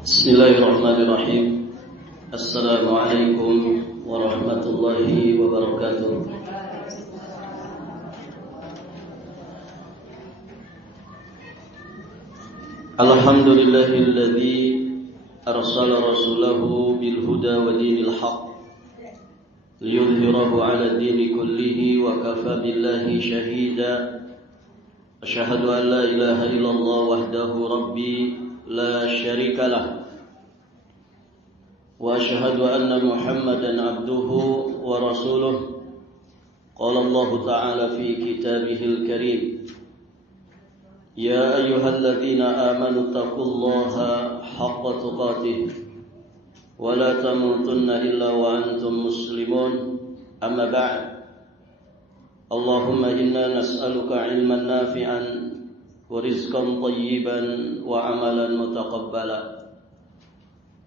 Bismillahirrahmanirrahim. Assalamualaikum warahmatullahi wabarakatuh. Alhamdulillahilladzi arsala rasulahu bil huda wa dinil haqq liyudhhirahu 'ala dini kullihi wa kafa billahi shahida. Asyhadu an la ilaha illallah wahdahu rabbi la syarika lah wa asyhadu anna Muhammadan abduhu wa rasuluh. Qala Allah ta'ala fi kitabihil karim, ya ayyuhalladzina amanu taqullaha haqqa tuqatih wa la tamutunna illa wa antum muslimun. Amma ba'd. Allahumma inna nas'aluka ilman nafi'an wa rizqan thayyiban wa amalan mutaqabbala.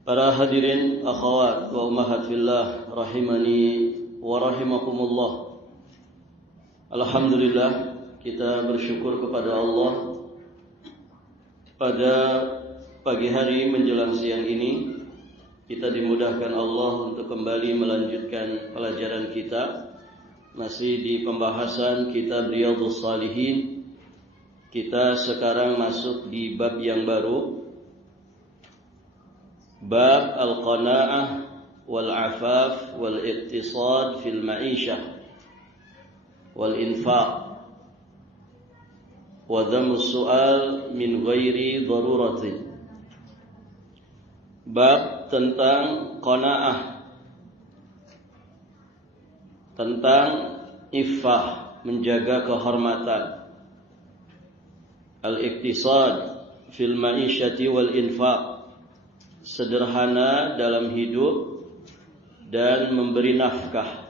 Para hadirin, akhwat wa ummahat fillah rahimani wa rahimakumullah. Alhamdulillah, kita bersyukur kepada Allah pada pagi hari menjelang siang ini kita dimudahkan Allah untuk kembali melanjutkan pelajaran kita. Masih di pembahasan kitab Riyadhus Shalihin. Kita sekarang masuk di bab yang baru, bab al-qana'ah wal-'afaf wal-iqtisad fil ma'isyah wal-infaq wa dhammus su'al min ghairi daruratin. Bab tentang qana'ah, tentang iffah, menjaga kehormatan, al-iqtisad fil ma'isyati wal infaq, sederhana dalam hidup dan memberi nafkah,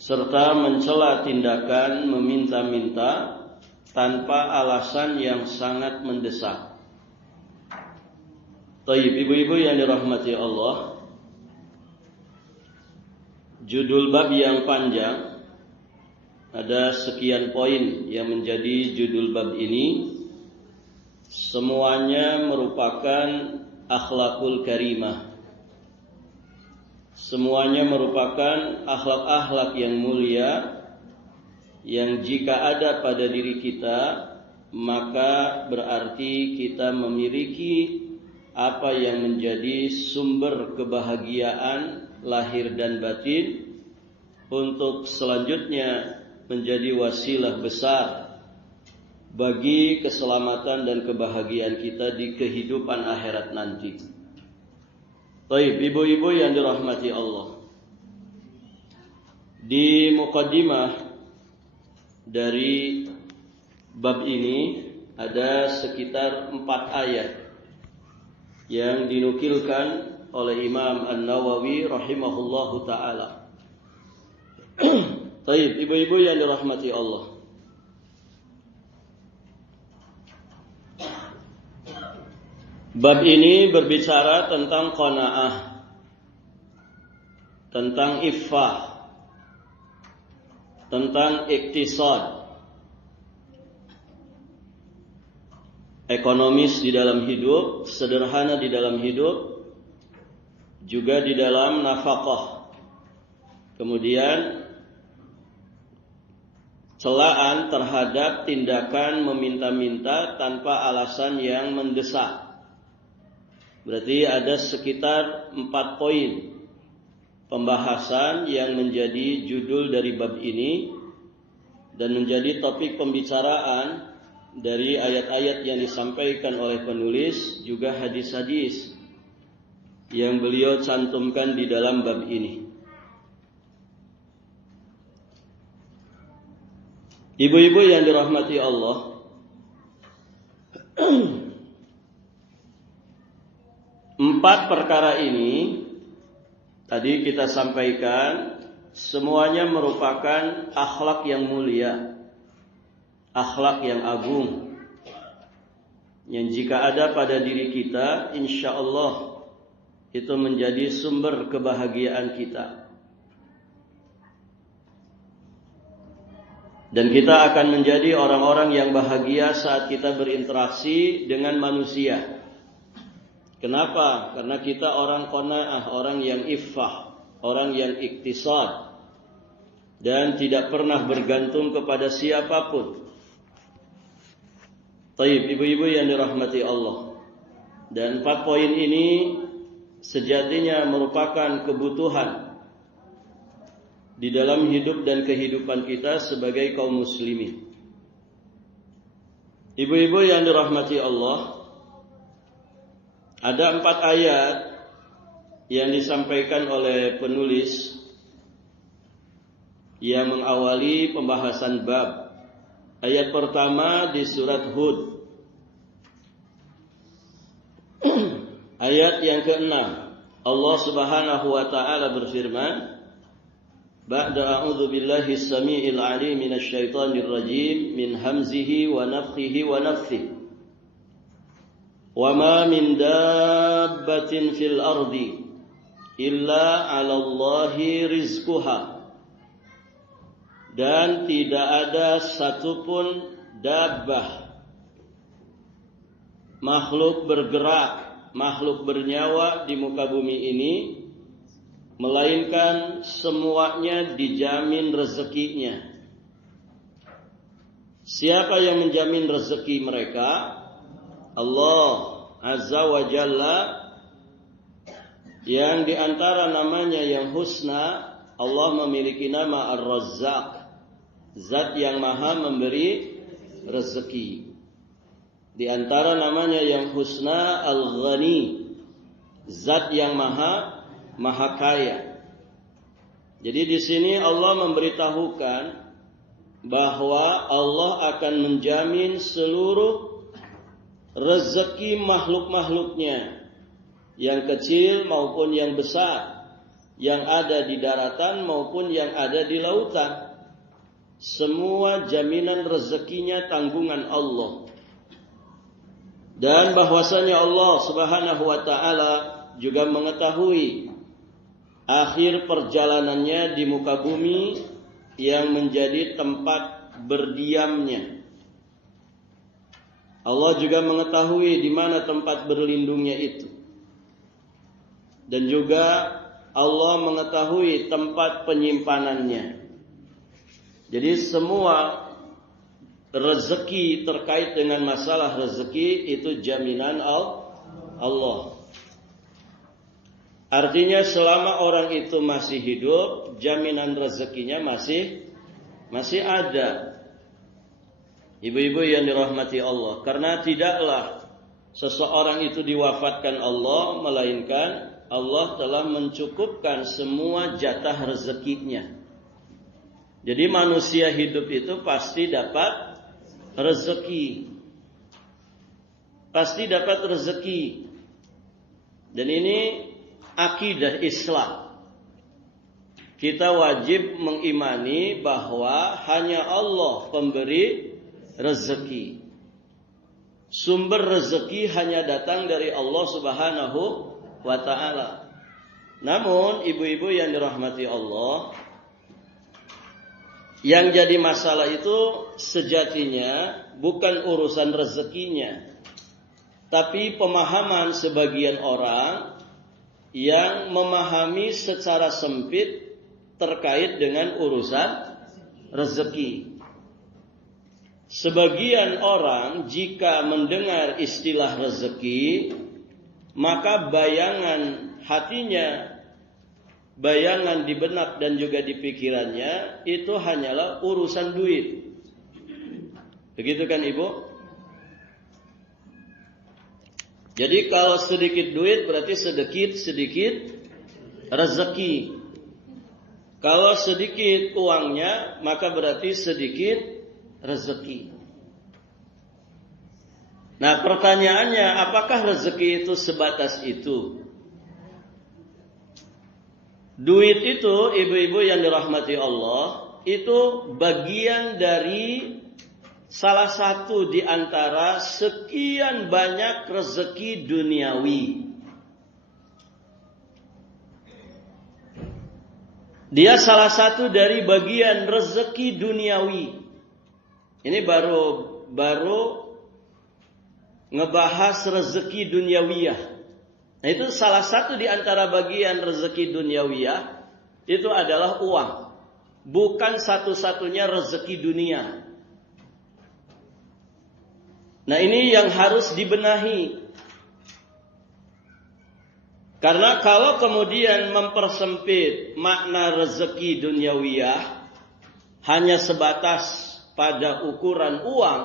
serta mencela tindakan meminta-minta tanpa alasan yang sangat mendesak. Tayyib, ibu-ibu yang dirahmati Allah, judul bab yang panjang, ada sekian poin yang menjadi judul bab ini. Semuanya merupakan akhlakul karimah. Semuanya merupakan akhlak-akhlak yang mulia yang jika ada pada diri kita, maka berarti kita memiliki apa yang menjadi sumber kebahagiaan lahir dan batin, untuk selanjutnya menjadi wasilah besar bagi keselamatan dan kebahagiaan kita di kehidupan akhirat nanti. Baik, ibu-ibu yang dirahmati Allah, di muqaddimah dari bab ini ada sekitar 4 ayat yang dinukilkan oleh Imam An-Nawawi rahimahullahu ta'ala. Baik, ibu-ibu yang dirahmati Allah, bab ini berbicara tentang qanaah, tentang iffah, tentang iktisad, ekonomis di dalam hidup, sederhana di dalam hidup, juga di dalam nafkah. Kemudian celaan terhadap tindakan meminta-minta tanpa alasan yang mendesak. Berarti ada sekitar 4 poin pembahasan yang menjadi judul dari bab ini dan menjadi topik pembicaraan dari ayat-ayat yang disampaikan oleh penulis, juga hadis-hadis yang beliau cantumkan di dalam bab ini. Ibu-ibu yang dirahmati Allah, empat perkara ini tadi kita sampaikan semuanya merupakan akhlak yang mulia, akhlak yang agung, yang jika ada pada diri kita, insya Allah itu menjadi sumber kebahagiaan kita. Dan kita akan menjadi orang-orang yang bahagia saat kita berinteraksi dengan manusia. Kenapa? Karena kita orang qanaah, orang yang iffah, orang yang iktisad, dan tidak pernah bergantung kepada siapapun. Taib, ibu-ibu yang dirahmati Allah. Dan 4 poin ini sejatinya merupakan kebutuhan di dalam hidup dan kehidupan kita sebagai kaum muslimin. Ibu-ibu yang dirahmati Allah, ada 4 ayat yang disampaikan oleh penulis yang mengawali pembahasan bab. Ayat pertama di surat Hud, ayat yang ke-6. Allah Subhanahu wa taala berfirman, Ba'da a'udzu billahi as-sami'il 'alim minasy syaithanir rajim min hamzihi wa nafthihi wa nafthihi. Wa ma min dabbatin fil ardi illa 'ala Allahi rizquha. Dan tidak ada satupun dabbah, makhluk bergerak, makhluk bernyawa di muka bumi ini, melainkan semuanya dijamin rezekinya. Siapa yang menjamin rezeki mereka? Allah Azza wa Jalla, yang diantara namanya yang husna, Allah memiliki nama Ar-Razzaq, zat yang maha memberi rezeki. Di antara namanya yang husna Al-Ghani, zat yang maha kaya. Jadi di sini Allah memberitahukan bahwa Allah akan menjamin seluruh rezeki makhluk-makhluknya, yang kecil maupun yang besar, yang ada di daratan maupun yang ada di lautan. Semua jaminan rezekinya tanggungan Allah. Dan bahwasanya Allah Subhanahu wa taala juga mengetahui akhir perjalanannya di muka bumi yang menjadi tempat berdiamnya. Allah juga mengetahui di mana tempat berlindungnya itu. Dan juga Allah mengetahui tempat penyimpanannya. Jadi semua rezeki terkait dengan masalah rezeki itu jaminan Allah. Artinya selama orang itu masih hidup, jaminan rezekinya masih ada. Ibu-ibu yang dirahmati Allah, karena tidaklah seseorang itu diwafatkan Allah, melainkan Allah telah mencukupkan semua jatah rezekinya. Jadi manusia hidup itu pasti dapat rezeki. Pasti dapat rezeki. Dan ini akidah Islam. Kita wajib mengimani bahwa hanya Allah pemberi rezeki. Sumber rezeki hanya datang dari Allah Subhanahu wa ta'ala. Namun ibu-ibu yang dirahmati Allah, yang jadi masalah itu sejatinya bukan urusan rezekinya, tapi pemahaman sebagian orang yang memahami secara sempit terkait dengan urusan rezeki. Sebagian orang jika mendengar istilah rezeki, maka bayangan hatinya, bayangan di benak dan juga di pikirannya itu hanyalah urusan duit. Begitu kan Ibu? Jadi kalau sedikit duit berarti sedikit rezeki. Kalau sedikit uangnya maka berarti sedikit rezeki. Nah pertanyaannya, apakah rezeki itu sebatas itu? Duit itu, ibu-ibu yang dirahmati Allah, itu bagian dari salah satu di antara sekian banyak rezeki duniawi. Dia salah satu dari bagian rezeki duniawi. Ini baru ngebahas rezeki duniawiyah. Nah, itu salah satu di antara bagian rezeki duniawiyah itu adalah uang. Bukan satu-satunya rezeki dunia. Nah, ini yang harus dibenahi. Karena kalau kemudian mempersempit makna rezeki duniawiyah hanya sebatas pada ukuran uang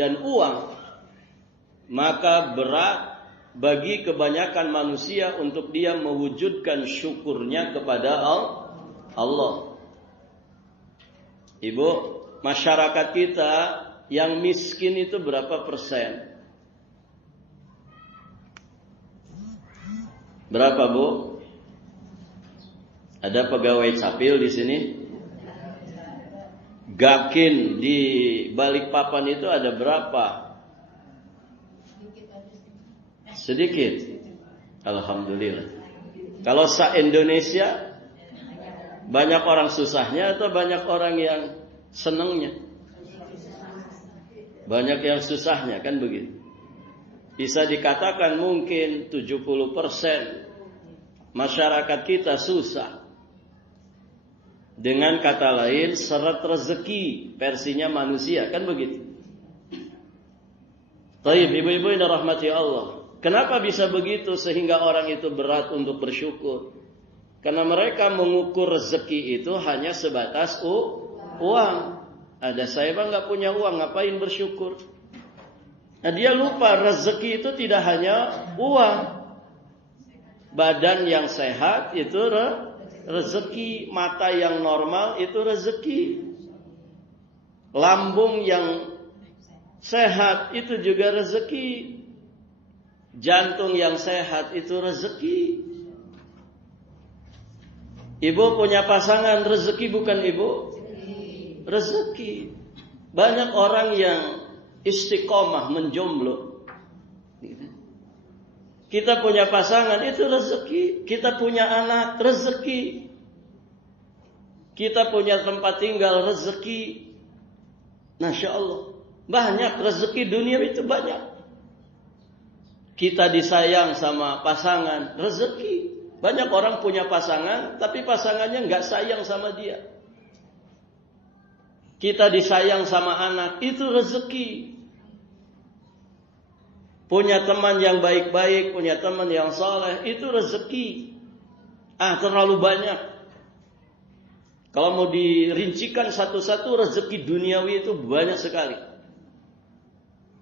dan uang, maka berat bagi kebanyakan manusia untuk dia mewujudkan syukurnya kepada Allah. Ibu, masyarakat kita yang miskin itu berapa persen? Berapa, Bu? Ada pegawai capil di sini? Gakin di Balikpapan itu ada berapa? Sedikit. Alhamdulillah. Kalau se-Indonesia banyak orang susahnya atau banyak orang yang senangnya? Banyak yang susahnya, kan begitu. Bisa dikatakan mungkin 70% masyarakat kita susah. Dengan kata lain, seret rezeki versinya manusia, kan begitu. Taib, ibu-ibu yang dirahmati Allah. Kenapa bisa begitu sehingga orang itu berat untuk bersyukur? Karena mereka mengukur rezeki itu hanya sebatas uang. Ada saya bang nggak punya uang, ngapain bersyukur? Nah, dia lupa rezeki itu tidak hanya uang. Badan yang sehat itu rezeki, mata yang normal itu rezeki, lambung yang sehat itu juga rezeki, jantung yang sehat itu rezeki. Ibu punya pasangan, rezeki bukan ibu? Rezeki. Banyak orang yang istiqomah menjomblo. Kita punya pasangan itu rezeki. Kita punya anak rezeki. Kita punya tempat tinggal rezeki. Masya Allah. Banyak rezeki dunia itu banyak. Kita disayang sama pasangan rezeki. Banyak orang punya pasangan tapi pasangannya nggak sayang sama dia. Kita disayang sama anak itu rezeki. Punya teman yang baik-baik, punya teman yang saleh, itu rezeki. Terlalu banyak. Kalau mau dirincikan satu-satu, rezeki duniawi itu banyak sekali.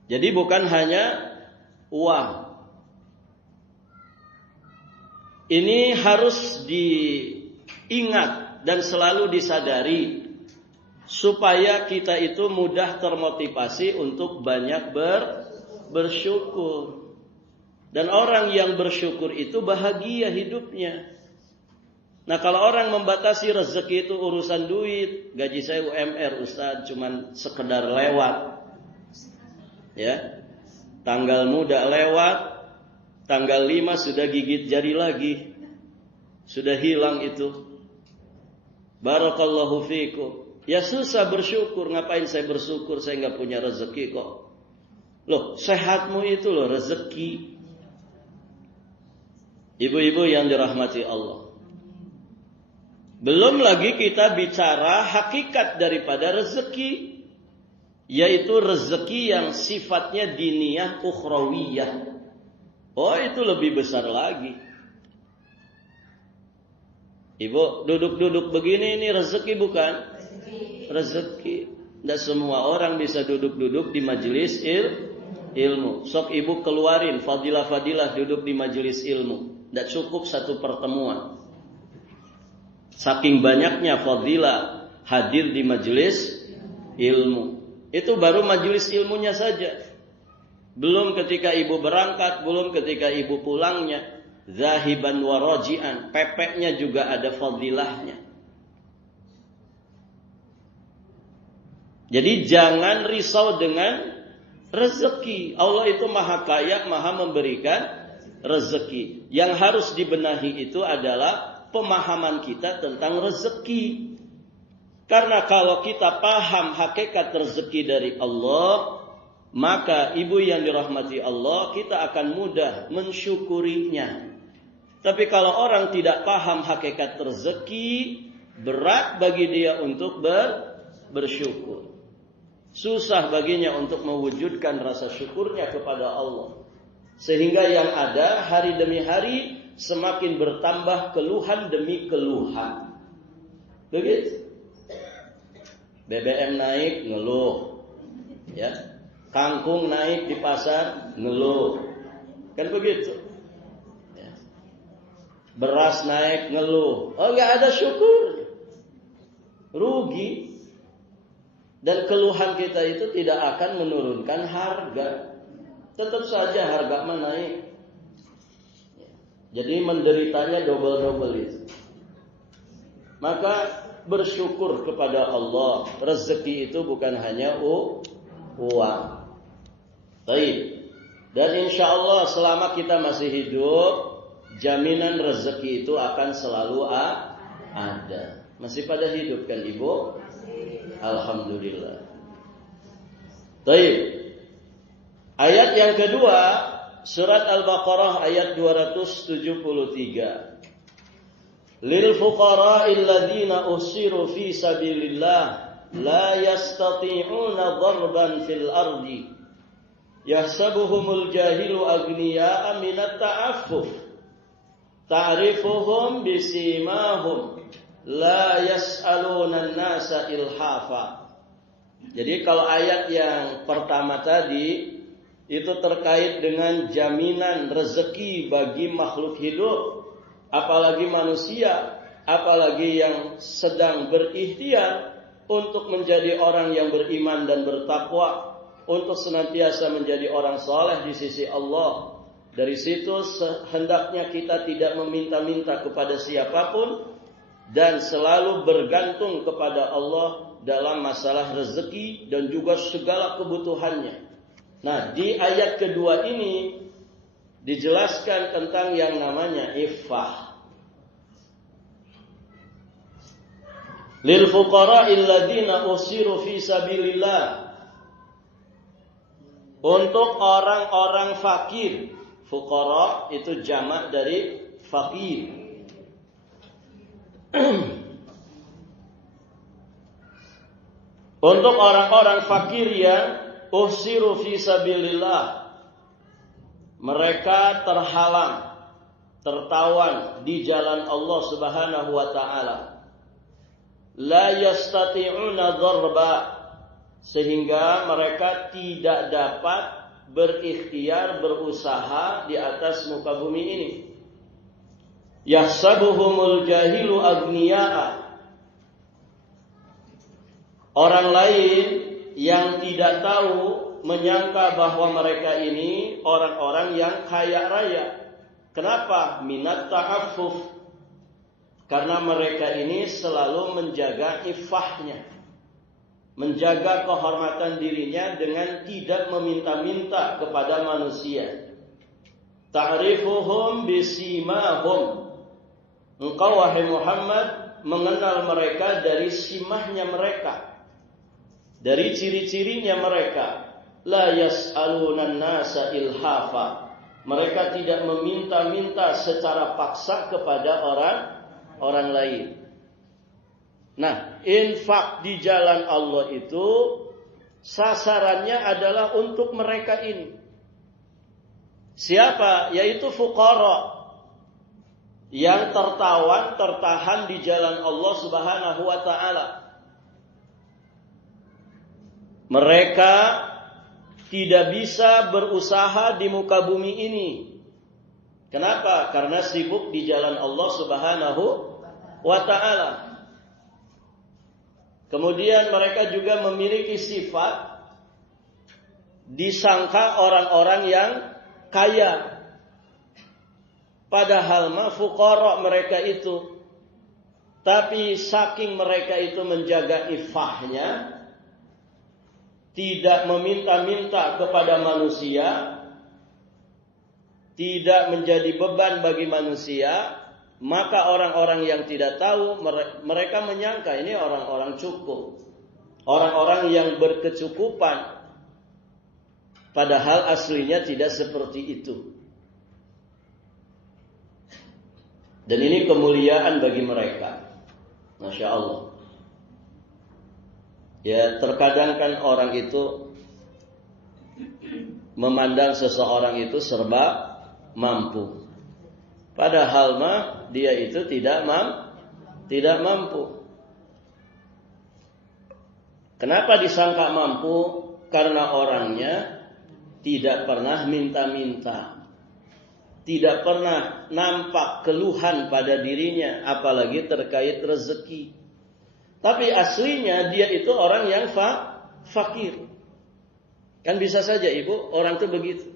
Jadi bukan hanya uang. Ini harus diingat dan selalu disadari supaya kita itu mudah termotivasi untuk banyak bersyukur. Dan orang yang bersyukur itu bahagia hidupnya. Nah, kalau orang membatasi rezeki itu urusan duit, gaji saya UMR Ustaz, cuman sekedar lewat. Ya. Tanggal muda lewat, tanggal 5 sudah gigit jari lagi. Sudah hilang itu. Barakallahu fikum. Ya susah bersyukur. Ngapain saya bersyukur? Saya nggak punya rezeki kok. Loh, sehatmu itu loh rezeki. Ibu-ibu yang dirahmati Allah. Belum lagi kita bicara hakikat daripada rezeki. Yaitu rezeki yang sifatnya diniyah ukhrawiyah. Oh, itu lebih besar lagi. Ibu duduk-duduk begini ini rezeki bukan? Rezeki. Tidak semua orang bisa duduk-duduk di majelis ilmu. Sok ibu keluarin fadilah-fadilah duduk di majelis ilmu. Tidak cukup satu pertemuan. Saking banyaknya fadilah hadir di majelis ilmu. Itu baru majelis ilmunya saja. Belum ketika ibu berangkat, belum ketika ibu pulangnya. Zahiban wa raji'an. Pepeknya juga ada fadilahnya. Jadi jangan risau dengan rezeki. Allah itu maha kaya, maha memberikan rezeki. Yang harus dibenahi itu adalah pemahaman kita tentang rezeki. Karena kalau kita paham hakikat rezeki dari Allah, maka ibu yang dirahmati Allah, kita akan mudah mensyukurinya. Tapi kalau orang tidak paham hakikat rezeki, berat bagi dia untuk bersyukur. Susah baginya untuk mewujudkan rasa syukurnya kepada Allah. Sehingga yang ada hari demi hari semakin bertambah keluhan demi keluhan. Begitu. BBM naik, ngeluh. Ya. Kangkung naik di pasar, ngeluh. Kan begitu. Ya. Beras naik, ngeluh. Oh, enggak ada syukur. Rugi. Dan keluhan kita itu tidak akan menurunkan harga. Tetap saja harga naik. Jadi menderitanya double-double itu. Maka bersyukur kepada Allah. Rezeki itu bukan hanya uang. Baik. Dan insya Allah selama kita masih hidup, jaminan rezeki itu akan selalu ada. Masih pada hidup kan Ibu? Alhamdulillah. Baik. Ayat yang kedua, surat Al-Baqarah ayat 273. Lil fuqara'il ladzina usiru fi sabilillah la yastati'una darban fil ardi yahsabuhumul jahilu aghniya'a minat ta'affuf ta'rifuhum bisimahum la yas'aluna an-nasa ilhafa. Jadi kalau ayat yang pertama tadi itu terkait dengan jaminan rezeki bagi makhluk hidup, apalagi manusia, apalagi yang sedang berikhtiar untuk menjadi orang yang beriman dan bertakwa, untuk senantiasa menjadi orang saleh di sisi Allah. Dari situ hendaknya kita tidak meminta-minta kepada siapapun dan selalu bergantung kepada Allah dalam masalah rezeki dan juga segala kebutuhannya. Nah, di ayat kedua ini dijelaskan tentang yang namanya iffah. Lil fuqara'il ladzina usiru fi sabilillah. Untuk orang-orang fakir. Fuqara itu jamak dari fakir. Untuk orang-orang fakir yang usiru fi sabilillah, mereka terhalang, tertawan di jalan Allah Subhanahu wa taala. La yastati'una darba, sehingga mereka tidak dapat berikhtiar, berusaha di atas muka bumi ini. Yahsabuhumul jahilu aghniya'a. Orang lain yang tidak tahu menyangka bahwa mereka ini orang-orang yang kaya raya. Kenapa? Minat ta'affuf. Karena mereka ini selalu menjaga iffahnya, menjaga kehormatan dirinya dengan tidak meminta-minta kepada manusia. Ta'rifuhum bisimahum. Engkau wahai Muhammad mengenal mereka dari simahnya mereka, dari ciri-cirinya mereka. La yas'alunan nasa ilhafa. Mereka tidak meminta-minta secara paksa kepada orang lain. Nah, infak di jalan Allah itu sasarannya adalah untuk mereka ini. Siapa? Yaitu fuqara yang tertahan di jalan Allah Subhanahu wa taala. Mereka tidak bisa berusaha di muka bumi ini. Kenapa? Karena sibuk di jalan Allah Subhanahu wa taala. Kemudian mereka juga memiliki sifat disangka orang-orang yang kaya. Padahal fuqara mereka itu. Tapi saking mereka itu menjaga iffahnya, tidak meminta-minta kepada manusia, tidak menjadi beban bagi manusia, maka orang-orang yang tidak tahu, mereka menyangka ini orang-orang cukup, orang-orang yang berkecukupan. padahal aslinya tidak seperti itu. Dan ini kemuliaan bagi mereka. Masya Allah. Ya, terkadang kan orang itu memandang seseorang itu serba mampu. Padahal mah dia itu tidak mampu. Kenapa disangka mampu? Karena orangnya tidak pernah minta-minta. Tidak pernah nampak keluhan pada dirinya, apalagi terkait rezeki. Tapi aslinya dia itu orang yang fakir. Kan bisa saja ibu, orang itu begitu.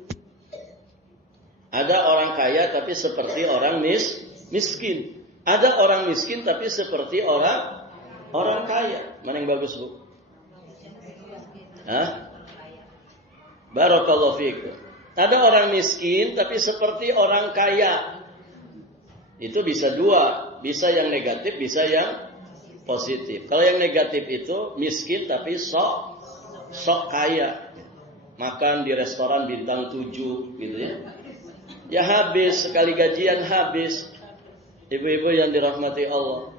Ada orang kaya tapi seperti orang miskin. Ada orang miskin tapi seperti orang kaya. Mana yang bagus bu? Hah? Barakallahu fiikum. Ada orang miskin tapi seperti orang kaya. Itu bisa dua. Bisa yang negatif, bisa yang positif. Kalau yang negatif itu miskin tapi sok kaya. Makan di restoran bintang 7 gitu ya. Ya habis, sekali gajian habis. Ibu-ibu yang dirahmati Allah.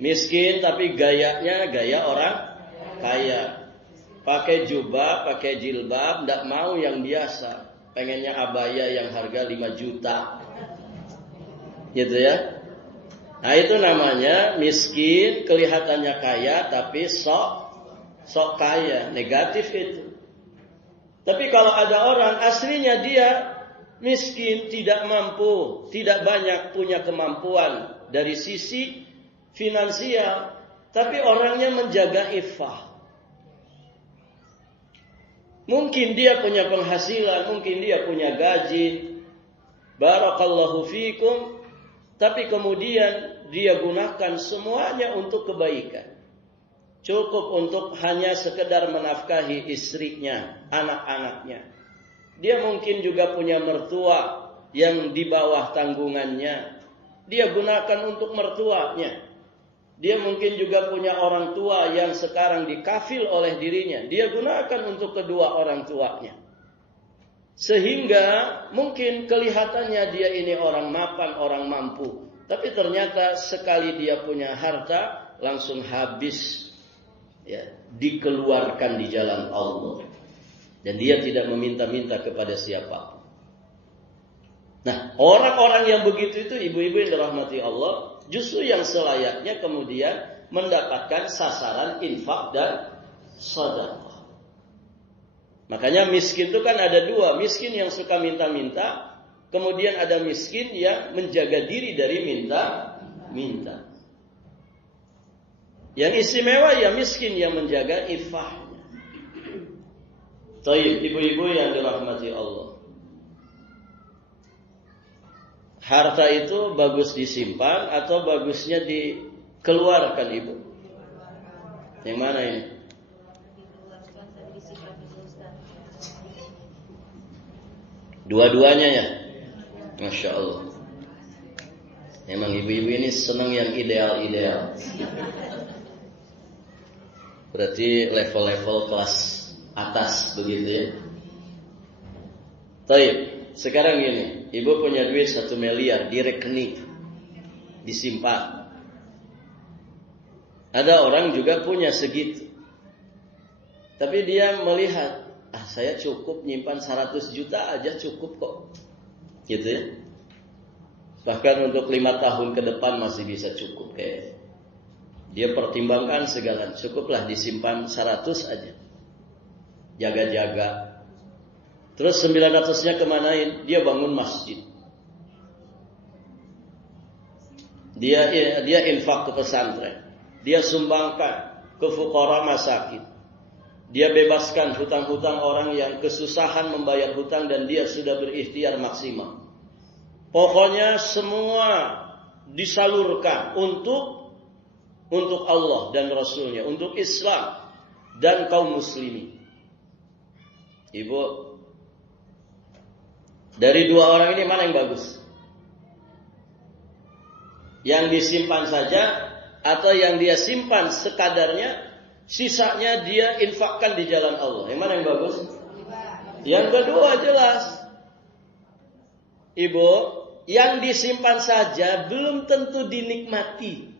Miskin tapi gayanya gaya orang kaya. Pakai jubah, pakai jilbab, tidak mau yang biasa. Pengennya abaya yang harga 5 juta. Gitu ya. Nah itu namanya miskin, kelihatannya kaya, tapi sok kaya. Negatif itu. Tapi kalau ada orang aslinya dia miskin, tidak mampu, tidak banyak punya kemampuan dari sisi finansial. Tapi orangnya menjaga iffah. Mungkin dia punya penghasilan, mungkin dia punya gaji. Barakallahu fikum. Tapi kemudian dia gunakan semuanya untuk kebaikan. Cukup untuk hanya sekedar menafkahi istrinya, anak-anaknya. Dia mungkin juga punya mertua yang di bawah tanggungannya. Dia gunakan untuk mertuanya. Dia mungkin juga punya orang tua yang sekarang dikafil oleh dirinya. Dia gunakan untuk kedua orang tuanya. Sehingga mungkin kelihatannya dia ini orang mapan, orang mampu. Tapi ternyata sekali dia punya harta, langsung habis. Ya, dikeluarkan di jalan Allah. Dan dia tidak meminta-minta kepada siapa. Nah, orang-orang yang begitu itu, ibu-ibu yang dirahmati Allah, justru yang selayaknya kemudian mendapatkan sasaran infak dan sedekah. Makanya miskin itu kan ada dua. Miskin yang suka minta-minta. Kemudian ada miskin yang menjaga diri dari minta-minta. Yang istimewa ya miskin yang menjaga iffahnya. Taib, ibu-ibu yang dirahmati Allah. Harta itu bagus disimpan atau bagusnya dikeluarkan ibu? Yang mana ini? Dua-duanya ya. Masya Allah. Memang ibu-ibu ini senang yang ideal-ideal. Berarti level-level kelas atas begitu ya. Taib. Sekarang gini, ibu punya duit 1 miliar di rekening, disimpan. Ada orang juga punya segitu. Tapi dia melihat, saya cukup nyimpan 100 juta aja cukup kok. Gitu ya. Bahkan untuk 5 tahun ke depan masih bisa cukup kayak. Dia pertimbangkan segala, cukuplah disimpan 100 aja. Jaga-jaga. Terus 900-nya kemanain? Dia bangun masjid. Dia infak ke pesantren. Dia sumbangkan ke fuqara masakin. Dia bebaskan hutang-hutang orang yang kesusahan membayar hutang dan dia sudah berikhtiar maksimal. Pokoknya semua disalurkan untuk Allah dan Rasulnya, untuk Islam dan kaum muslimin. Ibu, dari dua orang ini mana yang bagus? Yang disimpan saja atau yang dia simpan sekadarnya, sisanya dia infakkan di jalan Allah? Yang mana yang bagus? Yang kedua jelas, Ibu, yang disimpan saja belum tentu dinikmati.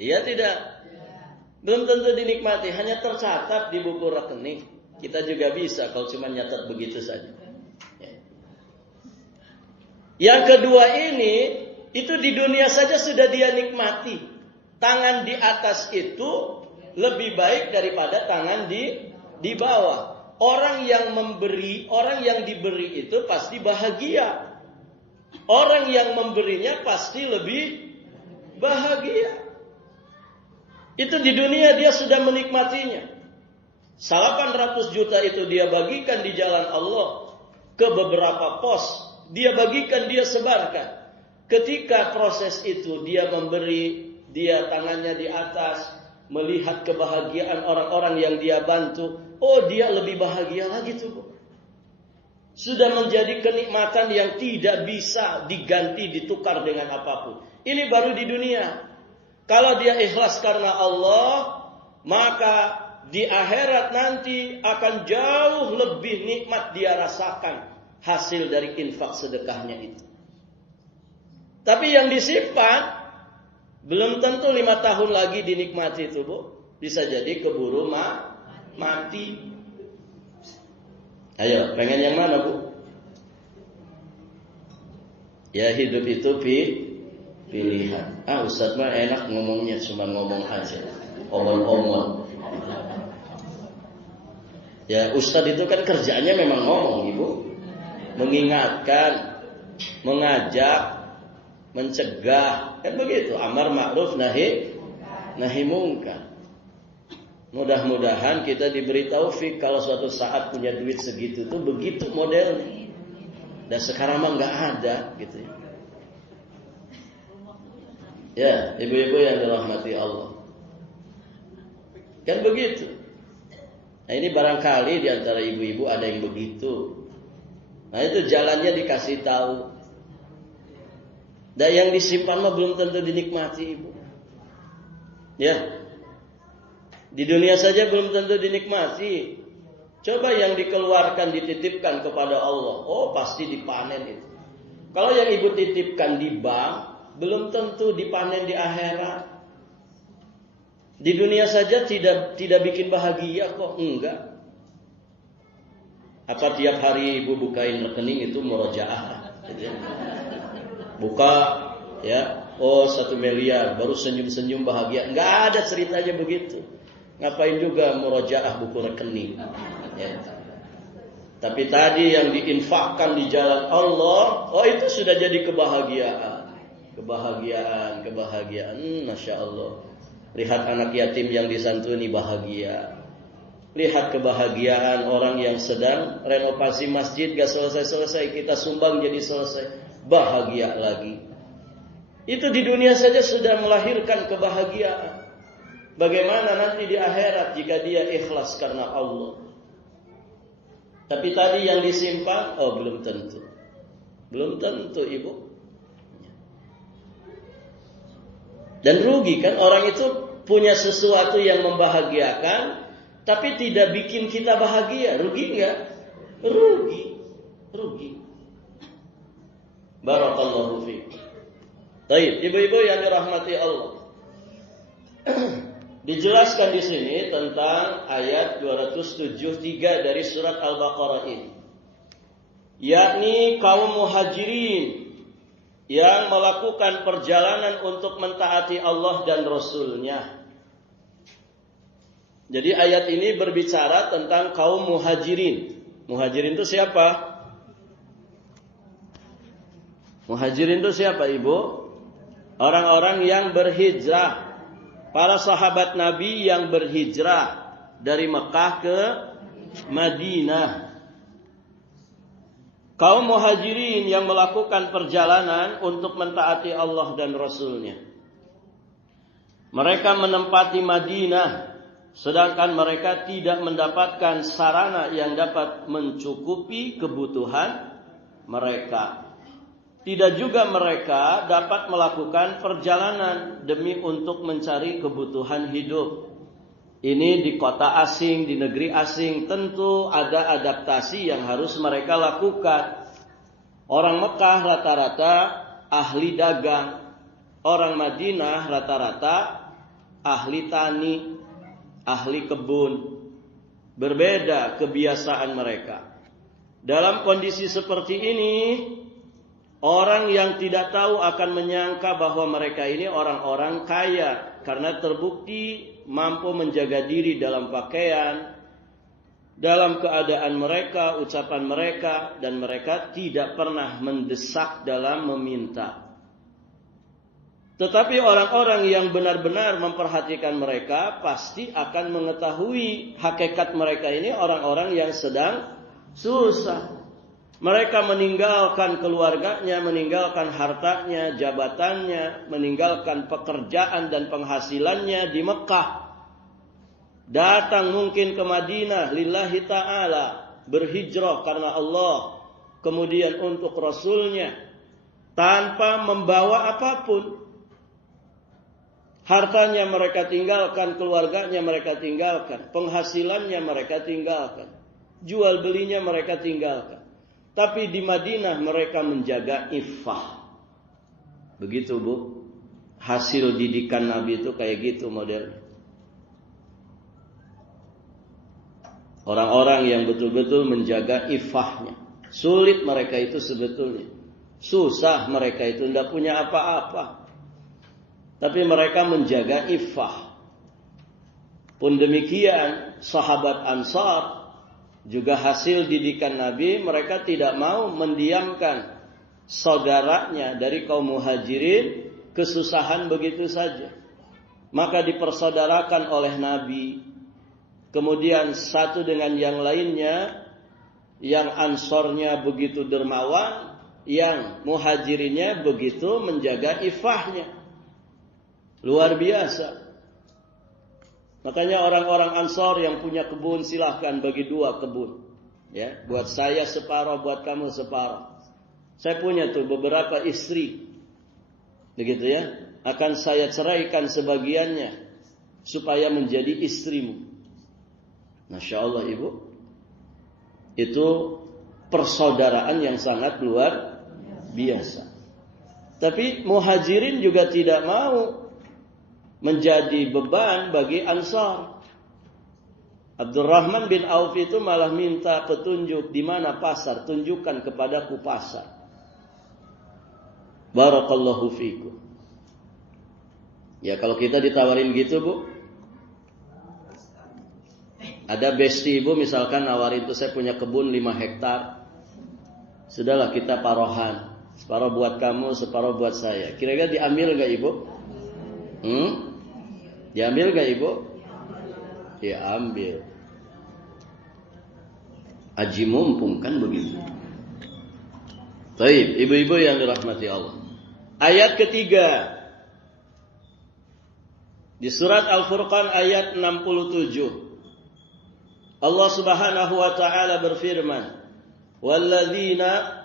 Iya tidak? Belum tentu dinikmati, hanya tercatat di buku rekening. Kita juga bisa kalau cuma nyatat begitu saja. Yang kedua ini, itu di dunia saja sudah dia nikmati. Tangan di atas itu lebih baik daripada tangan di bawah. Orang yang memberi, orang yang diberi itu pasti bahagia. Orang yang memberinya pasti lebih bahagia. Itu di dunia dia sudah menikmatinya. 800 juta itu dia bagikan di jalan Allah ke beberapa pos. Dia bagikan, dia sebarkan. Ketika proses itu dia memberi, dia tangannya di atas, melihat kebahagiaan orang-orang yang dia bantu. Oh, dia lebih bahagia lagi tuh, Bu. Sudah menjadi kenikmatan yang tidak bisa diganti, ditukar dengan apapun. Ini baru di dunia. Kalau dia ikhlas karena Allah, maka di akhirat nanti akan jauh lebih nikmat dia rasakan hasil dari infak sedekahnya itu. Tapi yang disimpan belum tentu 5 tahun lagi dinikmati itu, Bu. Bisa jadi keburu mati. Ayo, pengen yang mana, Bu? Ya, hidup itu pilihan. Ustaz mah enak ngomongnya, cuma ngomong aja. Omong-omong. Ya, Ustaz itu kan kerjanya memang ngomong, Ibu. Mengingatkan, mengajak, mencegah, kan begitu. Amar ma'ruf nahi mungkar. Mudah-mudahan kita diberi taufik kalau suatu saat punya duit segitu tuh begitu modelnya. Dan sekarang mah nggak ada gitu ya. Ya, ibu-ibu yang dirahmati Allah. Kan begitu. Nah, ini barangkali di antara ibu-ibu ada yang begitu. Nah, itu jalannya dikasih tahu. Dan yang disimpan mah belum tentu dinikmati, Ibu. Ya. Di dunia saja belum tentu dinikmati. Coba yang dikeluarkan dititipkan kepada Allah. Oh, pasti dipanen itu. Kalau yang Ibu titipkan di bank, belum tentu dipanen di akhirat. Di dunia saja tidak bikin bahagia kok, enggak. Apa tiap hari Ibu bukain rekening itu murojaah gitu ya. Buka ya, oh 1 miliar, baru senyum-senyum bahagia. Enggak ada ceritanya begitu. Ngapain juga murojaah buku rekening ya. Tapi tadi yang diinfakkan di jalan Allah, oh itu sudah jadi kebahagiaan. Kebahagiaan, Masya Allah. Lihat anak yatim yang disantuni bahagia. Lihat kebahagiaan orang yang sedang renovasi masjid gak selesai-selesai, kita sumbang jadi selesai, bahagia lagi. Itu di dunia saja sudah melahirkan kebahagiaan. Bagaimana nanti di akhirat jika dia ikhlas karena Allah. Tapi tadi yang disimpan, oh belum tentu. Belum tentu, Ibu. Dan rugi kan, orang itu punya sesuatu yang membahagiakan tapi tidak bikin kita bahagia. Rugi enggak? Rugi. Barakallahu fiik. Baik, ibu-ibu yang dirahmati Allah. Dijelaskan di sini tentang ayat 273 dari surat Al-Baqarah ini. Yakni kaum muhajirin yang melakukan perjalanan untuk mentaati Allah dan Rasul-Nya. Jadi ayat ini berbicara tentang kaum muhajirin. Muhajirin itu siapa? Muhajirin itu siapa, Ibu? Orang-orang yang berhijrah. Para sahabat Nabi yang berhijrah dari Mekah ke Madinah. Kaum muhajirin yang melakukan perjalanan untuk mentaati Allah dan Rasul-Nya. Mereka menempati Madinah, sedangkan mereka tidak mendapatkan sarana yang dapat mencukupi kebutuhan mereka. Tidak juga mereka dapat melakukan perjalanan demi untuk mencari kebutuhan hidup. Ini di kota asing, di negeri asing, tentu ada adaptasi yang harus mereka lakukan. Orang Mekah rata-rata ahli dagang, orang Madinah rata-rata ahli tani, ahli kebun. Berbeda kebiasaan mereka. Dalam kondisi seperti ini, orang yang tidak tahu akan menyangka bahwa mereka ini orang-orang kaya karena terbukti mampu menjaga diri dalam pakaian, dalam keadaan mereka, ucapan mereka, dan mereka tidak pernah mendesak dalam meminta. Tetapi orang-orang yang benar-benar memperhatikan mereka pasti akan mengetahui hakikat mereka ini orang-orang yang sedang susah. Mereka meninggalkan keluarganya, meninggalkan hartanya, jabatannya, meninggalkan pekerjaan dan penghasilannya di Mekah. Datang mungkin ke Madinah lillahi ta'ala, berhijrah karena Allah, kemudian untuk Rasulnya, tanpa membawa apapun. Hartanya mereka tinggalkan, keluarganya mereka tinggalkan, penghasilannya mereka tinggalkan, jual belinya mereka tinggalkan. Tapi di Madinah mereka menjaga iffah. Begitu Bu, hasil didikan Nabi itu kayak gitu modelnya. Orang-orang yang betul-betul menjaga iffahnya. Sulit mereka itu sebetulnya. Susah mereka itu, tidak punya apa-apa. Tapi mereka menjaga iffah. Pun demikian, sahabat Ansar juga hasil didikan Nabi, mereka tidak mau mendiamkan saudaranya dari kaum muhajirin kesusahan begitu saja. Maka dipersaudarakan oleh Nabi. Kemudian satu dengan yang lainnya, yang Ansornya begitu dermawan, yang muhajirinnya begitu menjaga iffahnya. Luar biasa. Makanya orang-orang Ansor yang punya kebun silahkan bagi 2 kebun. Ya, buat saya separuh, buat kamu separuh. Saya punya tuh beberapa istri. Begitu ya. Akan saya ceraikan sebagiannya supaya menjadi istrimu. Masya Allah Ibu. Itu persaudaraan yang sangat luar biasa. Tapi muhajirin juga tidak mau menjadi beban bagi Ansar. Abdurrahman bin Auf itu malah minta petunjuk di mana pasar, tunjukkan kepadaku pasar. Barakallahu fikum. Ya kalau kita ditawarin gitu Bu, ada besti Ibu misalkan nawarin itu, saya punya kebun 5 hektar. Sudahlah kita parohan, separuh buat kamu, separuh buat saya. Kira-kira diambil gak Ibu? Diambil gak Ibu? Ya ambil. Aji mumpung kan begitu. Baik, ibu-ibu yang dirahmati Allah. Ayat ketiga di surat Al-Furqan ayat 67. Allah Subhanahu wa taala berfirman, "Walladzina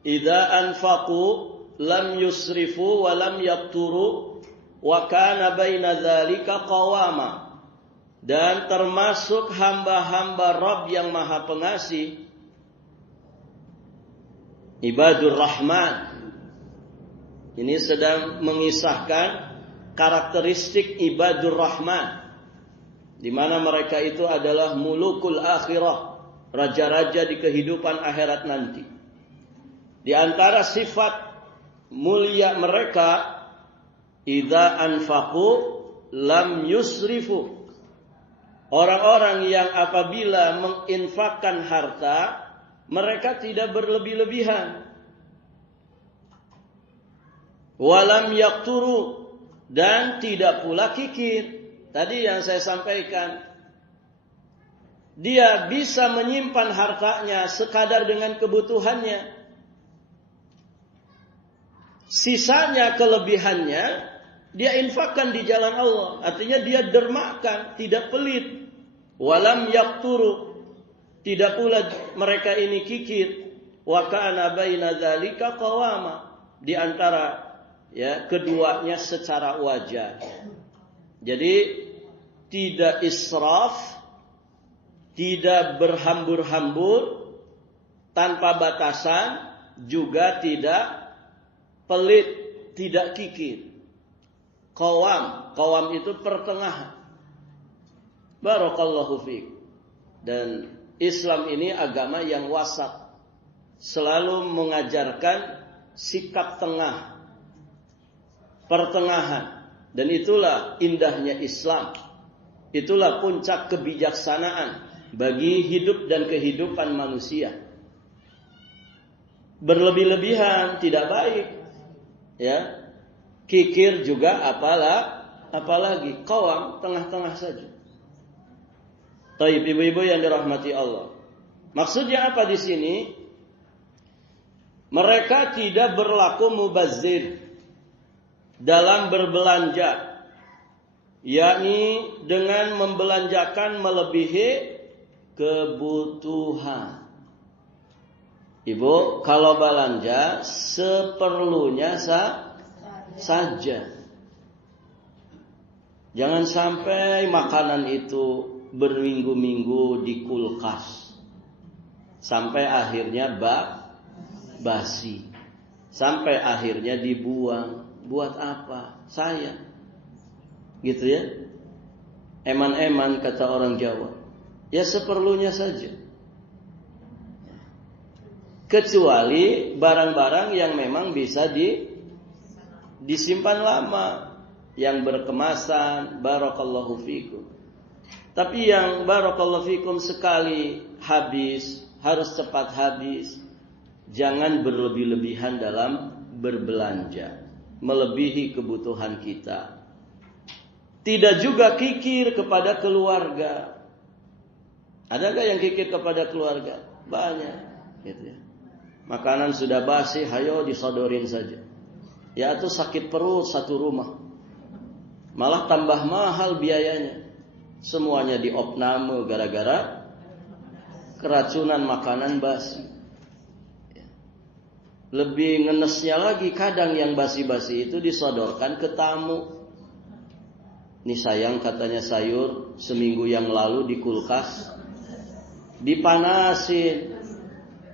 idza anfaqu lam yusrifu wa lam yaqturu wa kana baina dzalika qawama." Dan termasuk hamba-hamba Rabb yang Maha Pengasih, Ibadur Rahman. Ini sedang mengisahkan karakteristik Ibadur Rahman, di mana mereka itu adalah mulukul akhirah, raja-raja di kehidupan akhirat nanti. Di antara sifat mulia mereka, idza anfaqu lam yusrifu. Orang-orang yang apabila menginfakkan harta, mereka tidak berlebih-lebihan. Walam yaqturu, dan tidak pula kikir. Tadi yang saya sampaikan, dia bisa menyimpan hartanya sekadar dengan kebutuhannya. Sisanya, kelebihannya, dia infakkan di jalan Allah. Artinya dia dermakan, tidak pelit. Walam yaqturu, tidak pula mereka ini kikir. Wa kana baina dzalika qawama, di antara ya keduanya secara wajar. Jadi tidak israf, tidak berhambur-hambur, tanpa batasan, juga tidak pelit, tidak kikir. Qawam itu pertengahan. Barakallahu fiik. Dan Islam ini agama yang wasat, selalu mengajarkan sikap tengah, pertengahan. Dan itulah indahnya Islam. Itulah puncak kebijaksanaan bagi hidup dan kehidupan manusia. Berlebih-lebihan tidak baik, ya. Kikir juga apalagi qawam, tengah-tengah saja. Taib, ibu-ibu yang dirahmati Allah. Maksudnya apa di sini? Mereka tidak berlaku mubazir dalam berbelanja, yakni dengan membelanjakan melebihi kebutuhan. Ibu, kalau belanja seperlunya saja. Jangan sampai makanan itu berminggu-minggu di kulkas, sampai akhirnya basi, sampai akhirnya dibuang. Buat apa? Sayang. Gitu ya. Eman-eman kata orang Jawa. Ya seperlunya saja. Kecuali barang-barang yang memang bisa disimpan lama, yang berkemasan, barakallahu fikum. Tapi yang barakallahu fikum sekali habis, harus cepat habis. Jangan berlebih-lebihan dalam berbelanja, melebihi kebutuhan kita. Tidak juga kikir kepada keluarga. Adakah yang kikir kepada keluarga? Banyak, gitu ya. Makanan sudah basi, hayo disodorin saja. Ya itu sakit perut satu rumah. Malah tambah mahal biayanya. Semuanya diopname gara-gara keracunan makanan basi. Lebih ngenesnya lagi, kadang yang basi-basi itu disodorkan ke tamu. Nih sayang, katanya sayur seminggu yang lalu di kulkas, dipanasin,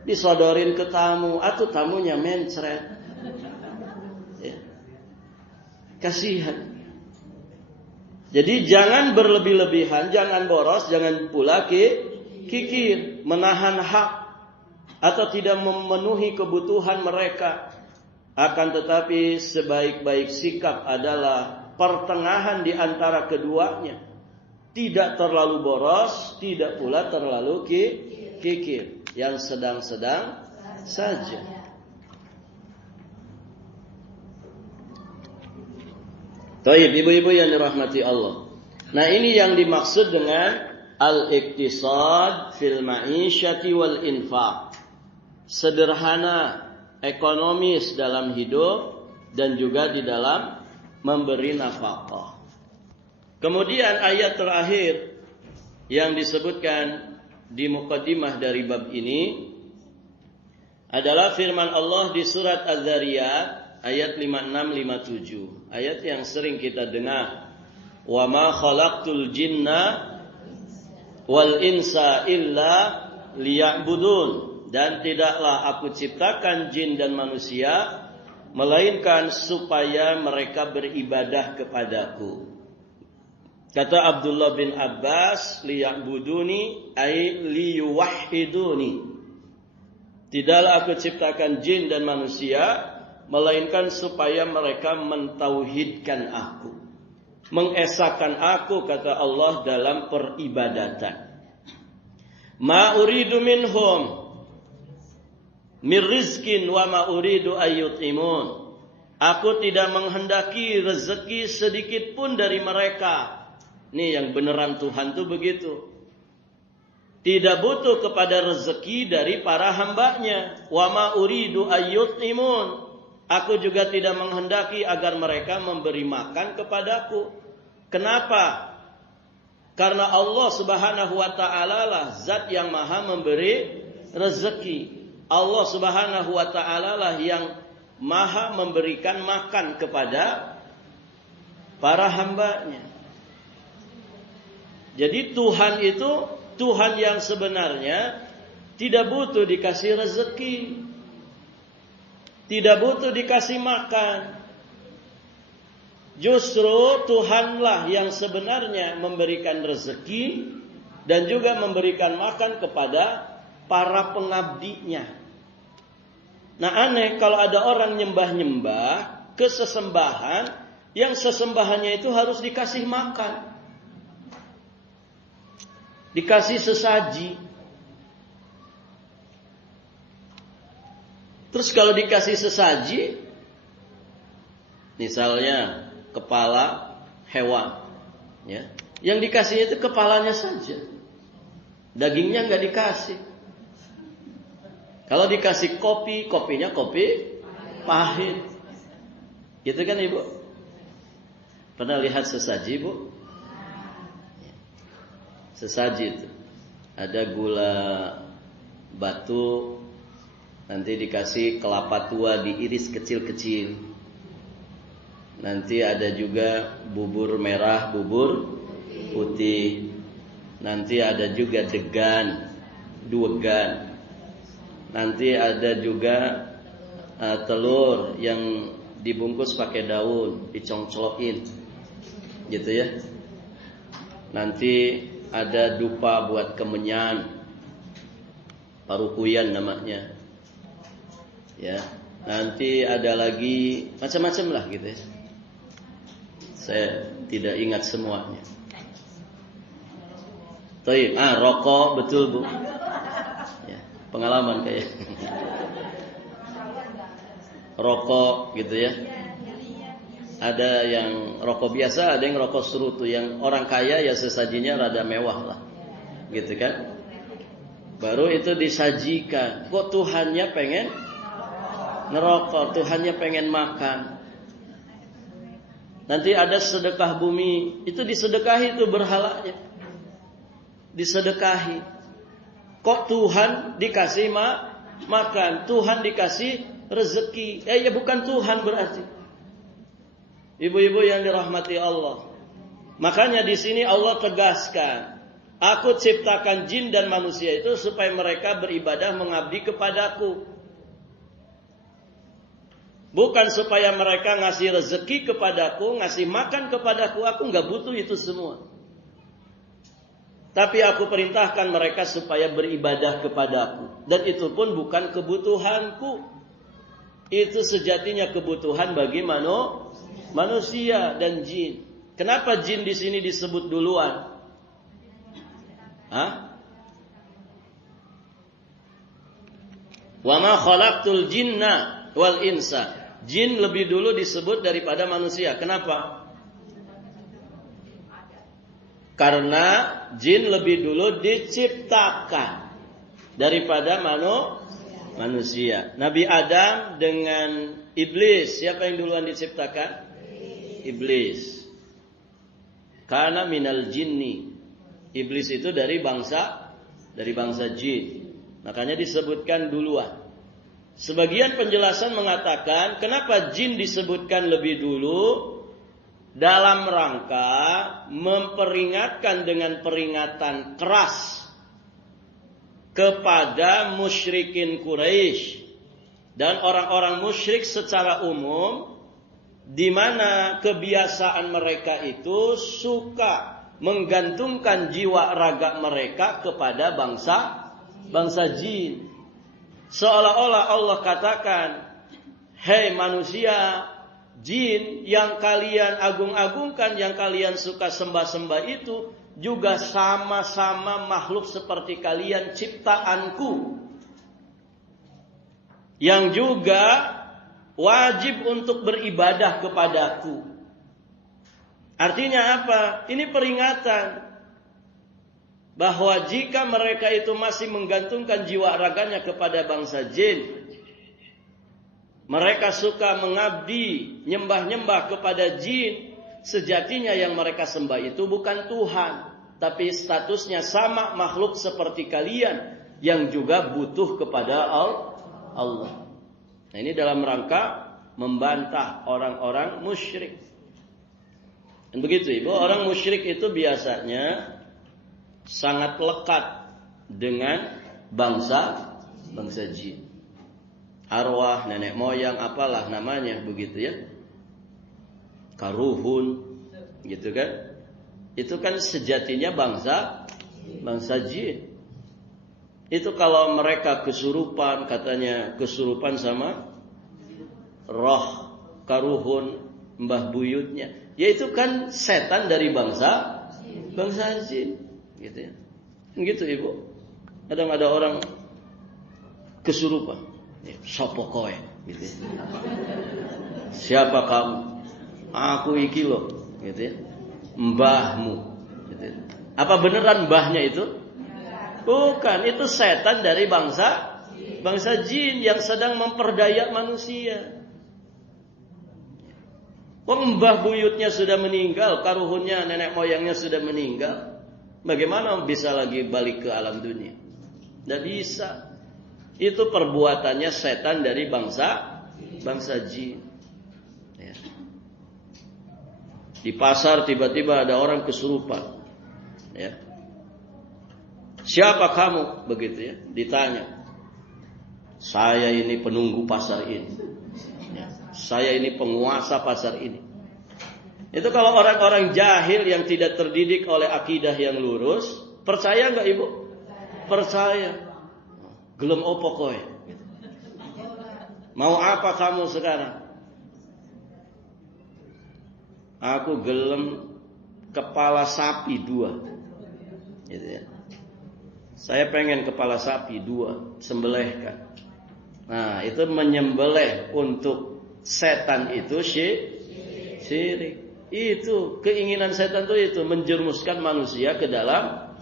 disodorin ke tamu. Atau tamunya mencret, ya. Kasihan. Jadi jangan berlebih-lebihan, jangan boros, jangan pula kikir, menahan hak atau tidak memenuhi kebutuhan mereka. Akan tetapi sebaik-baik sikap adalah pertengahan di antara keduanya. Tidak terlalu boros, tidak pula terlalu kikir. Yang sedang-sedang saja. Taib, ibu-ibu yang dirahmati Allah. Nah, ini yang dimaksud dengan al-iqtisad fil ma'isyati wal infaq. Sederhana, ekonomis dalam hidup dan juga di dalam memberi nafkah. Kemudian ayat terakhir yang disebutkan di muqaddimah dari bab ini adalah firman Allah di surat Az-Zariyat ayat 56-57. Ayat yang sering kita dengar. Wa ma khalaqtul jinna wal insa illa liya'budun. Dan tidaklah aku ciptakan jin dan manusia melainkan supaya mereka beribadah kepadaku. Kata Abdullah bin Abbas, liya'buduni ay liyuwahhiduni. Tidaklah aku ciptakan jin dan manusia melainkan supaya mereka mentauhidkan aku, mengesahkan aku, kata Allah, dalam peribadatan. Ma uridu minhum min rizkin wa ma uridu ayyutimun. Aku tidak menghendaki rezeki sedikit pun dari mereka. Nih yang beneran Tuhan tuh begitu. Tidak butuh kepada rezeki dari para hambanya. Wa ma uridu ayyutimun. Aku juga tidak menghendaki agar mereka memberi makan kepadaku. Kenapa? Karena Allah Subhanahu wa ta'ala lah zat yang maha memberi rezeki. Allah Subhanahu wa ta'ala lah yang maha memberikan makan kepada para hambanya. Jadi Tuhan itu, Tuhan yang sebenarnya tidak butuh dikasih rezeki, tidak butuh dikasih makan. Justru Tuhanlah yang sebenarnya memberikan rezeki dan juga memberikan makan kepada para pengabdinya. Nah aneh kalau ada orang nyembah-nyembah ke sesembahan, yang sesembahannya itu harus dikasih makan, dikasih sesaji. Terus kalau dikasih sesaji, misalnya kepala hewan, ya, yang dikasih itu kepalanya saja, dagingnya nggak dikasih. Kalau dikasih kopi, kopinya kopi pahit, gitu kan ibu? Pernah lihat sesaji ibu? Sesaji itu ada gula batu, nanti dikasih kelapa tua diiris kecil-kecil. Nanti ada juga bubur merah, bubur putih. Nanti ada juga degan, duegan. Nanti ada juga telur yang dibungkus pakai daun, dicongclokin, gitu ya. Nanti ada dupa buat kemenyan, parukuyan namanya. Ya, nanti ada lagi macam-macam lah gitu ya. Saya tidak ingat semuanya. Rokok betul bu. Ya, pengalaman kayak. Rokok gitu ya. Ada yang rokok biasa, ada yang rokok serutu. Yang orang kaya ya sesajinya rada mewah lah, gitu kan. Baru itu disajikan. Kok Tuhannya pengen ngerokok, Tuhannya pengen makan. Nanti ada sedekah bumi, itu disedekahi itu berhalanya, disedekahi. Kok Tuhan dikasih makan, Tuhan dikasih rezeki? Ya bukan Tuhan berarti. Ibu-ibu yang dirahmati Allah. Makanya di sini Allah tegaskan, aku ciptakan jin dan manusia itu supaya mereka beribadah mengabdi kepadaku. Bukan supaya mereka ngasih rezeki kepadaku, ngasih makan kepadaku. Aku nggak butuh itu semua. Tapi aku perintahkan mereka supaya beribadah kepadaku. Dan itu pun bukan kebutuhanku. Itu sejatinya kebutuhan bagi manusia dan jin. Kenapa jin di sini disebut duluan? Wa ma khalaqtul jinna wal insa. Jin lebih dulu disebut daripada manusia. Kenapa? Karena jin lebih dulu diciptakan daripada manusia. Nabi Adam dengan iblis, siapa yang duluan diciptakan? Iblis. Karena minal jinni. Iblis itu dari bangsa jin. Makanya disebutkan duluan. Sebagian penjelasan mengatakan kenapa jin disebutkan lebih dulu, dalam rangka memperingatkan dengan peringatan keras kepada musyrikin Quraisy dan orang-orang musyrik secara umum, di mana kebiasaan mereka itu suka menggantungkan jiwa raga mereka kepada bangsa jin. Seolah-olah Allah katakan, hei manusia, jin yang kalian agung-agungkan, yang kalian suka sembah-sembah itu juga sama-sama makhluk seperti kalian, ciptaanku, yang juga wajib untuk beribadah kepadaku. Artinya apa? Ini peringatan bahwa jika mereka itu masih menggantungkan jiwa raganya kepada bangsa jin, mereka suka mengabdi, nyembah-nyembah kepada jin, sejatinya yang mereka sembah itu bukan Tuhan, tapi statusnya sama makhluk seperti kalian yang juga butuh kepada Allah. Nah, ini dalam rangka membantah orang-orang musyrik. Dan begitu ibu, orang musyrik itu biasanya sangat lekat dengan bangsa jin. Arwah, nenek moyang, apalah namanya begitu ya. Karuhun, gitu kan? Itu kan sejatinya bangsa jin. Itu kalau mereka kesurupan, katanya kesurupan sama roh karuhun mbah buyutnya. Ya itu kan setan dari bangsa jin, gitu ya. Gitu Ibu. Kadang ada orang kesurupan. Sopo kowe gitu ya. Siapa kamu? Aku iki loh, gitu ya. Mbahmu, gitu ya. Apa beneran mbahnya itu? Bukan, itu setan dari bangsa jin yang sedang memperdaya manusia. Mbah buyutnya sudah meninggal, karuhunnya nenek moyangnya sudah meninggal. Bagaimana bisa lagi balik ke alam dunia? Tidak bisa. Itu perbuatannya setan dari bangsa jin. Ya. Di pasar tiba-tiba ada orang kesurupan. Ya. Siapa kamu? Begitu ya. Ditanya. Saya ini penunggu pasar ini. Ya. Saya ini penguasa pasar ini. Itu kalau orang-orang jahil yang tidak terdidik oleh akidah yang lurus, percaya nggak Ibu? Percaya. Gelem opo kowe? Mau apa kamu sekarang? Aku gelem kepala sapi 2. Gitu ya. Saya pengen kepala sapi 2, sembelihkan. Nah, itu menyembelih untuk setan itu syirik. Itu keinginan setan itu menjerumuskan manusia ke dalam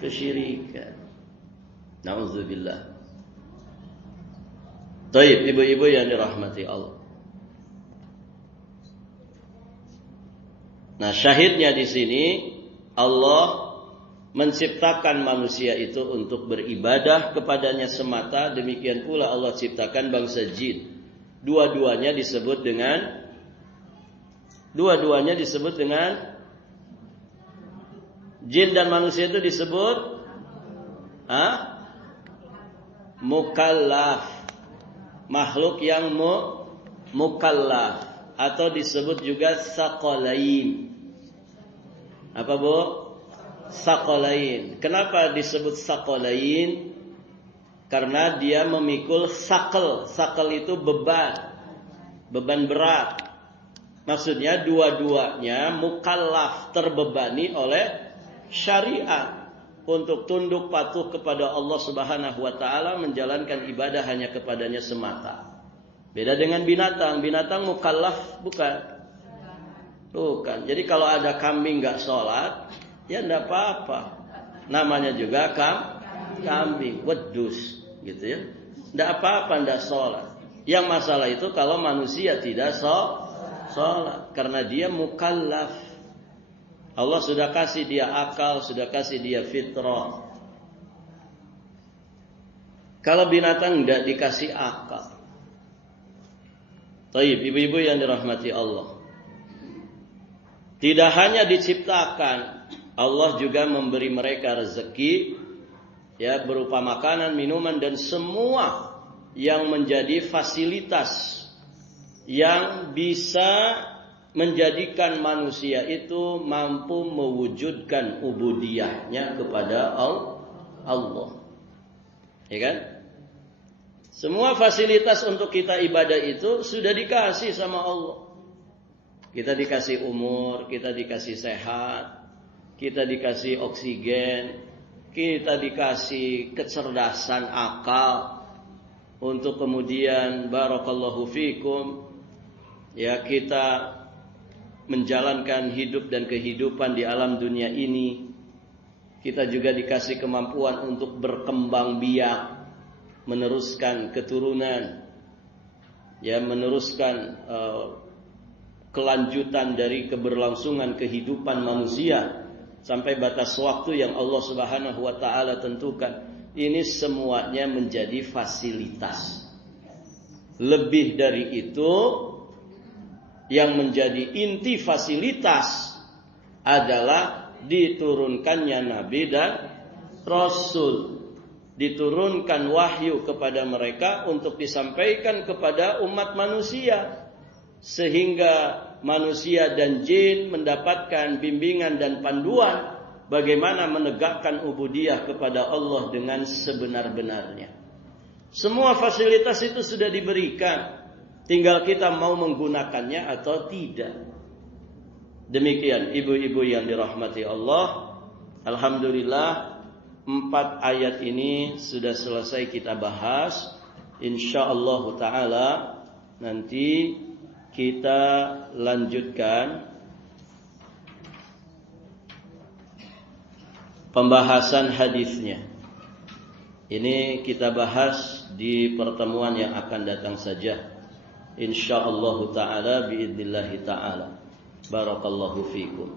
kesyirikan. Nauzubillah. Baik, ibu-ibu yang dirahmati Allah. Nah, syahidnya di sini Allah menciptakan manusia itu untuk beribadah kepadanya semata. Demikian pula Allah ciptakan bangsa jin. Dua-duanya disebut dengan jin dan manusia itu disebut mukallaf. Makhluk yang mukallaf atau disebut juga saqalain. Apa Bu? Saqalain. Kenapa disebut saqalain? Karena dia memikul saqal. Saqal itu beban berat. Maksudnya dua-duanya mukallaf, terbebani oleh syariat untuk tunduk patuh kepada Allah Subhanahu wa taala, menjalankan ibadah hanya kepadanya semata. Beda dengan binatang. Binatang mukallaf bukan? Jadi kalau ada kambing enggak sholat, ya enggak apa-apa. Namanya juga kambing, wedus, gitu ya. Enggak apa-apa enggak sholat. Yang masalah itu kalau manusia tidak sholat karena dia mukallaf. Allah sudah kasih dia akal, sudah kasih dia fitrah. Kalau binatang tidak dikasih akal. Taib, ibu-ibu yang dirahmati Allah. Tidak hanya diciptakan, Allah juga memberi mereka rezeki, ya, berupa makanan, minuman dan semua yang menjadi fasilitas yang bisa menjadikan manusia itu mampu mewujudkan ubudiyahnya kepada Allah. Ya kan? Semua fasilitas untuk kita ibadah itu sudah dikasih sama Allah. Kita dikasih umur, kita dikasih sehat, kita dikasih oksigen, kita dikasih kecerdasan akal untuk kemudian barakallahu fikum, ya, kita menjalankan hidup dan kehidupan di alam dunia ini. Kita juga dikasih kemampuan untuk berkembang biak, meneruskan keturunan, ya, meneruskan kelanjutan dari keberlangsungan kehidupan manusia sampai batas waktu yang Allah Subhanahu wa taala tentukan. Ini semuanya menjadi fasilitas. Lebih dari itu, yang menjadi inti fasilitas adalah diturunkannya nabi dan rasul, diturunkan wahyu kepada mereka untuk disampaikan kepada umat manusia, sehingga manusia dan jin mendapatkan bimbingan dan panduan bagaimana menegakkan ubudiyah kepada Allah dengan sebenar-benarnya. Semua fasilitas itu sudah diberikan, tinggal kita mau menggunakannya atau tidak. Demikian ibu-ibu yang dirahmati Allah, alhamdulillah 4 ayat ini sudah selesai kita bahas. Insyaallah taala nanti kita lanjutkan pembahasan hadisnya. Ini kita bahas di pertemuan yang akan datang saja. Insyaallah taala biidznillah taala. Barakallahu fikum.